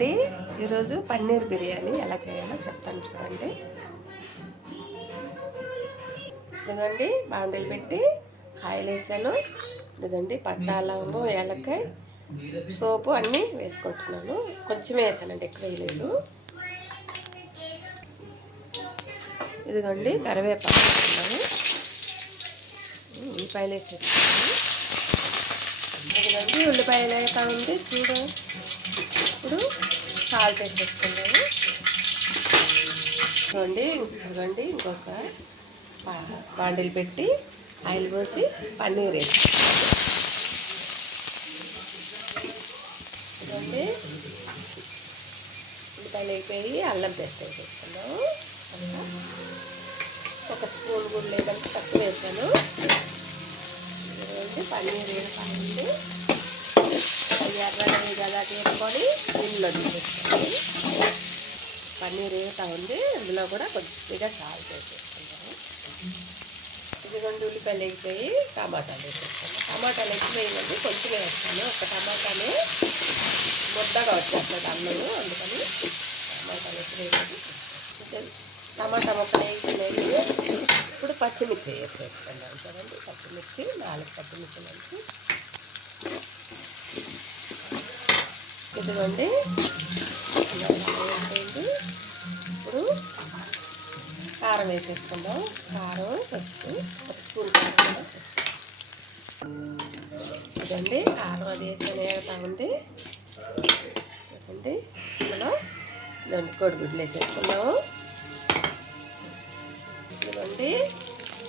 ఇదిగోండి ఈరోజు పన్నీర్ బిర్యానీ ఎలా చేయాలో చెప్తాను చూడండి. ఇదిగోండి బాండీలు పెట్టి ఆయిల్ వేసాను. ఇదిగోండి పట్టా, లవంగం, ఏలక్కాయ, సోపు అన్నీ వేసుకుంటున్నాను. కొంచెం వేసానండి, ఎక్కువ వేయలేదు. ఇదిగోండి కరివేపాకు వేసుకున్నాను, ఉల్లిపాయలు వేసేసుకున్నాను. ఇదిగోండి ఉల్లిపాయలు వేస్తా ఉంది చూడ. ఇప్పుడు సాల్ట్ వేసేసుకున్నాను. ఇదిగోండి ఇంకొక బాండీలు పెట్టి ఆయిల్ పోసి పన్నీర్ వేసుకున్నాను. ఇదిగోండి ఉల్లిపాయలు అయిపోయి అల్లం పేస్ట్ వేసేసుకున్నాము. ఒక స్పూన్ కూడా లేదంటే తక్కువ వేసాను. ఇదిగోండి పన్నీర్ వేసుకుంది. ఎర్రగా కదా తీసుకొని ఇందులో తీసేసుకోండి. పన్నీర్ వేస్తూ ఉంది, ఇందులో కూడా కొద్దిగా సాల్ట్ వేసేసుకున్నాము. ఇదిగోండి ఉల్లిపాయలు వేగిపోయి టమాటాలు వేసేస్తాను. టమాటాలు ఎక్కువ వేయమండి, కొంచెం వేస్తాను. ఒక టమాటానే ముద్దగా వచ్చేస్తుంది అన్నము, అందుకని టమాటాలు ఎక్కువ వేయలేదు. టమాటా ముక్కలు వేసుకునేది. ఇప్పుడు పచ్చిమిర్చి వేసేసుకున్నాను చూడండి. పచ్చిమిర్చి 4 పచ్చిమిర్చి నుంచి. ఇదిగోండి ఇప్పుడు కారం వేసేసుకుందాం. కారం పసుపు, ఒక స్పూన్ కారం వేసేసుకుందాం. ఇదండి కారం అది వేసి వేగుతూ ఉంది. చూడండి ఇందులో కోడిగుడ్లు వేసేసుకున్నాము. ఇదిగోండి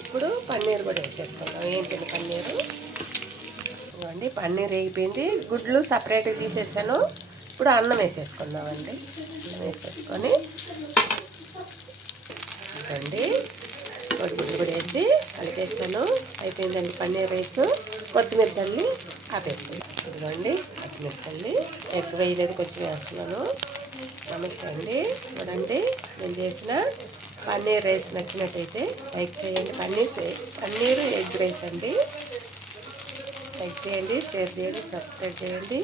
ఇప్పుడు పన్నీర్ కూడా వేసేసుకుందాం. ఏంటిది పన్నీరు. ఇదిగోండి పన్నీర్ వేగిపోయింది, గుడ్లు సపరేట్గా తీసేసాను. ఇప్పుడు అన్నం వేసేసుకుందామండి. అన్నం వేసేసుకొని ఇదిగోండి కోడిగుడ్లు కూడా వేసి కలిపేస్తాను. అయిపోయిందండి పన్నీర్ రైస్. కొత్తిమీర చల్లి ఆపేసుకుంటాం. ఇదిగోండి కొత్తిమీర చల్లి ఎక్కువ వేయలేదు, కొంచెం వేస్తున్నాను. నమస్తే అండి. చూడండి నేను చేసిన పన్నీర్ రైస్ నచ్చినట్టయితే లైక్ చేయండి. పన్నీర్ ఎగ్ రైస్ అండి. లైక్ చేయండి, షేర్ చేయండి, సబ్స్క్రైబ్ చేయండి.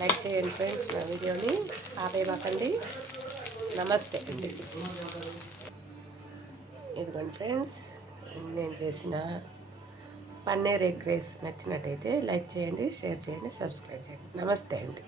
లైక్ చేయండి ఫ్రెండ్స్. నా వీడియోని ఆపేయమాకండి. నమస్తే అండి. ఇదిగోండి ఫ్రెండ్స్, నేను చేసిన పన్నీర్ ఎగ్ రైస్ నచ్చినట్టయితే లైక్ చేయండి, షేర్ చేయండి, సబ్స్క్రైబ్ చేయండి. నమస్తే అండి.